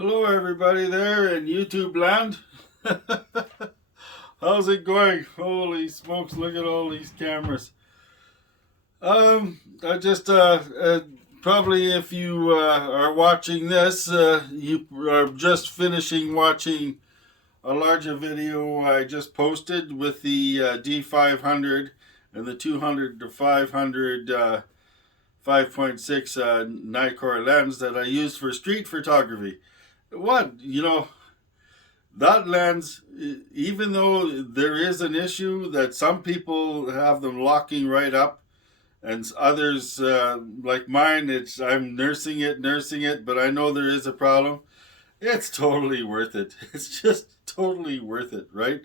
Hello, everybody there in YouTube land. How's it going? Holy smokes, look at all these cameras. I just, probably if you are watching this, you are just finishing watching a larger video I just posted with the D500 and the 200 to 500 5.6 Nikkor lens that I use for street photography. That lens, even though there is an issue that some people have them locking right up, and others like mine, I'm nursing it, but I know there is a problem. It's totally worth it. It's just totally worth it, right?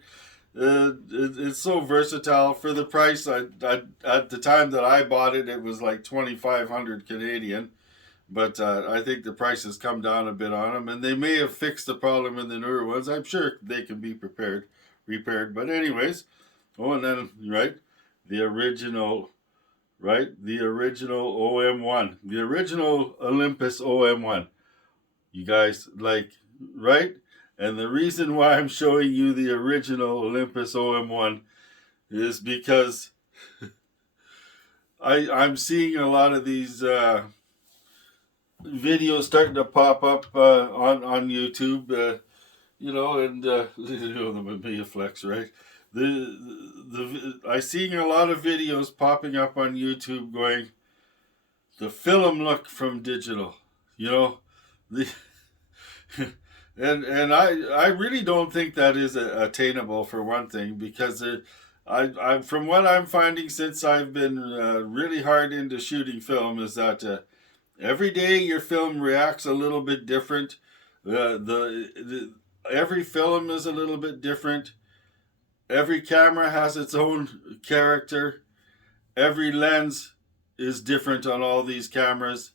It's so versatile for the price. At the time that I bought it, it was like 2,500 Canadian, but I think the price has come down a bit on them, and they may have fixed the problem in the newer ones. I'm sure they can be repaired. But anyways, oh, and then the original, the original OM1, the original Olympus OM1. You guys right? And the reason why I'm showing you the original Olympus OM1 is because I'm seeing a lot of these videos starting to pop up on YouTube, and the Mamiya Flex, right? I seeing a lot of videos popping up on YouTube going, the film look from digital, the and I really don't think that is attainable, for one thing, because I from what I'm finding since I've been really hard into shooting film is that every day your film reacts a little bit different. Every film is a little bit different. Every camera has its own character. Every lens is different on all these cameras.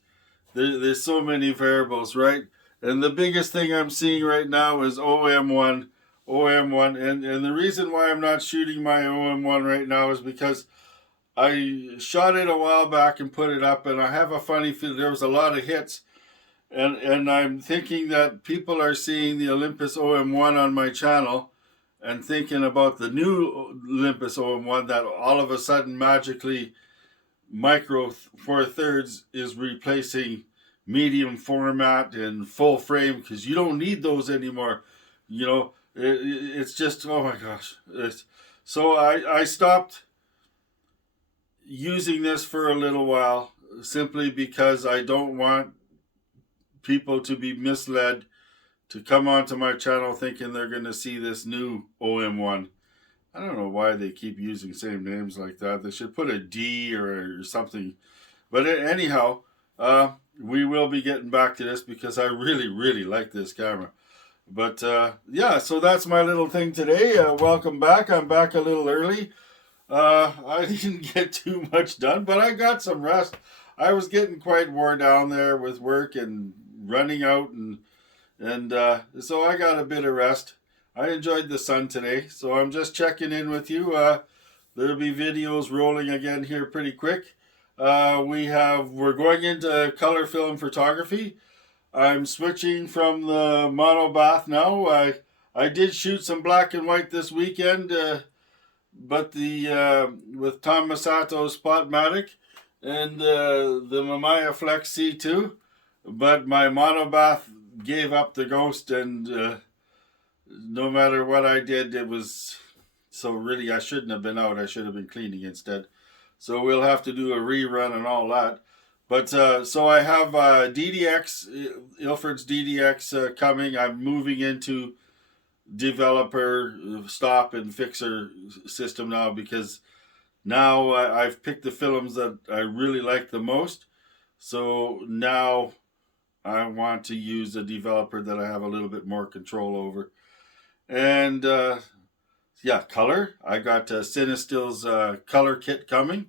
There's so many variables, right? And the biggest thing I'm seeing right now is OM1. And the reason why I'm not shooting my OM1 right now is because I shot it a while back and put it up, and I have a funny feeling there was a lot of hits, and I'm thinking that people are seeing the Olympus OM1 on my channel and thinking about the new Olympus OM1 that all of a sudden magically Micro Four Thirds is replacing medium format and full frame, because you don't need those anymore. It's just, oh my gosh. So I stopped using this for a little while, simply because I don't want people to be misled to come onto my channel thinking they're going to see this new OM1. I don't know why they keep using same names like that. They should put a D or something. But anyhow, we will be getting back to this because I really, really like this camera. But yeah, so that's my little thing today. Welcome back. I'm back a little early. I didn't get too much done, but I got some rest. I was getting quite worn down there with work and running out, and so I got a bit of rest. I enjoyed the sun today, so I'm just checking in with you. There'll be videos rolling again here pretty quick. We're going into color film photography. I'm switching from the monobath now. I did shoot some black and white this weekend, but the with Tom Masato's Spotmatic and the Mamiya Flex C2, but my monobath gave up the ghost, and no matter what I did, it was so really I shouldn't have been out. I should have been cleaning instead. So we'll have to do a rerun and all that. But so I have DDX, Ilford's DDX coming. I'm moving into developer stop and fixer system now, because now I've picked the films that I really like the most. So now I want to use a developer that I have a little bit more control over. And yeah, color. I got Cinestill's color kit coming.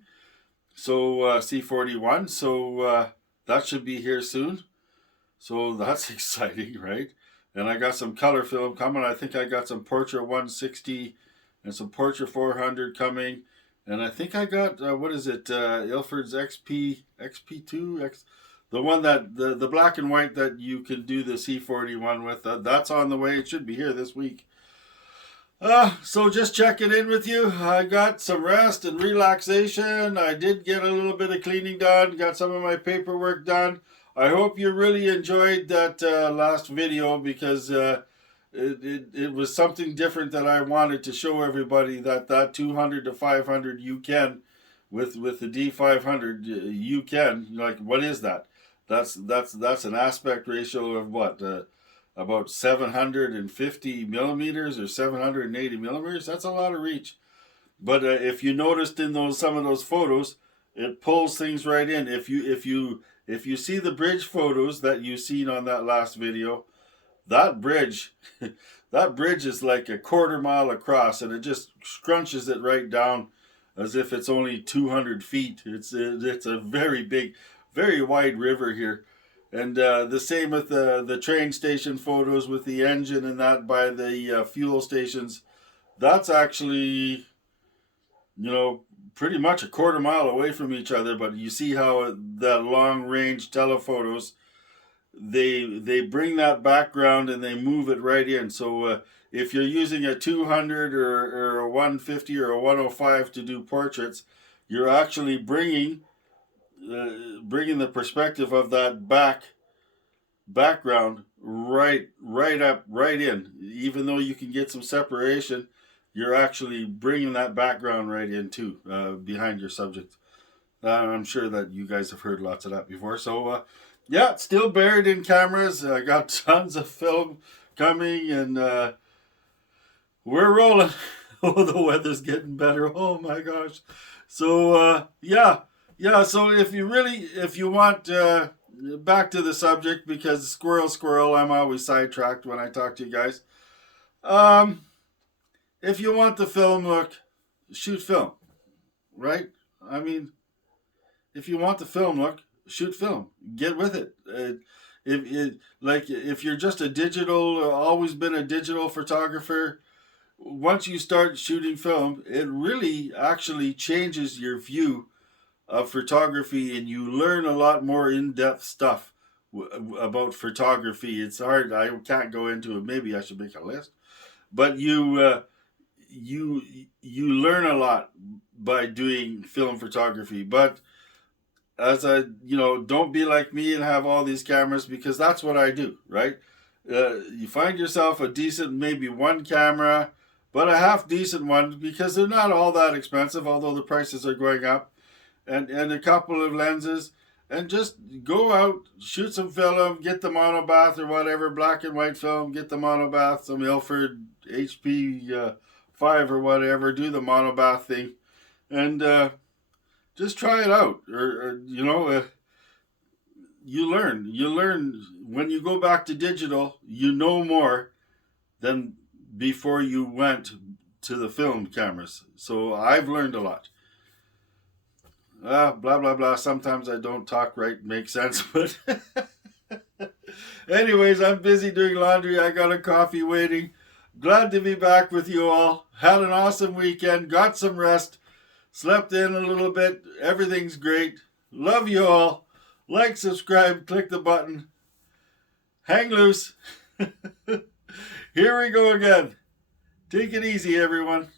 So C41. So that should be here soon. So that's exciting, right? And I got some color film coming. I think I got some Portra 160 and some Portra 400 coming. And I think I got, what is it, Ilford's XP2? the one that the black and white that you can do the C41 with, that's on the way. It should be here this week. So just checking in with you. I got some rest and relaxation. I did get a little bit of cleaning done. Got some of my paperwork done. I hope you really enjoyed that last video, because it was something different that I wanted to show everybody, that 200 to 500 you can with the D500 you can. Like, what is that? That's an aspect ratio of what? About 750 millimeters or 780 millimeters. That's a lot of reach. But if you noticed in some of those photos, it pulls things right in. If you see the bridge photos that you seen on that last video, that bridge is like a quarter-mile across, and it just scrunches it right down as if it's only 200 feet. It's a very big, very wide river here. And the same with the train station photos with the engine and that by the fuel stations. That's actually, pretty much a quarter-mile away from each other. But you see how that long-range telephotos, they bring that background and they move it right in. So if you're using a 200 or a 150 or a 105 to do portraits, you're actually bringing the perspective of that background right up, right in. Even though you can get some separation, you're actually bringing that background right in too, behind your subject. I'm sure that you guys have heard lots of that before. So yeah, still buried in cameras. I got tons of film coming, and we're rolling. Oh, the weather's getting better. Oh my gosh. So yeah. So if you want, back to the subject, because squirrel, I'm always sidetracked when I talk to you guys. If you want the film look, shoot film, right? I mean, if you want the film look, shoot film. Get with it. If you're just a digital, always been a digital photographer, once you start shooting film, it really actually changes your view of photography, and you learn a lot more in-depth stuff about photography. It's hard. I can't go into it. Maybe I should make a list. But you learn a lot by doing film photography. But don't be like me and have all these cameras, because that's what I do, right? You find yourself a decent, maybe one camera, but a half decent one, because they're not all that expensive, although the prices are going up. And a couple of lenses, and just go out, shoot some film, get the monobath or whatever, black and white film, get the monobath, some Ilford HP 5 or whatever, do the monobath thing, and just try it out. You learn when you go back to digital, you know more than before you went to the film cameras. So I've learned a lot. Blah, blah, blah. Sometimes I don't talk right, make sense, but anyways, I'm busy doing laundry. I got a coffee waiting. Glad to be back with you all. Had an awesome weekend. Got some rest. Slept in a little bit. Everything's great. Love you all. Like, subscribe, click the button. Hang loose. Here we go again. Take it easy, everyone.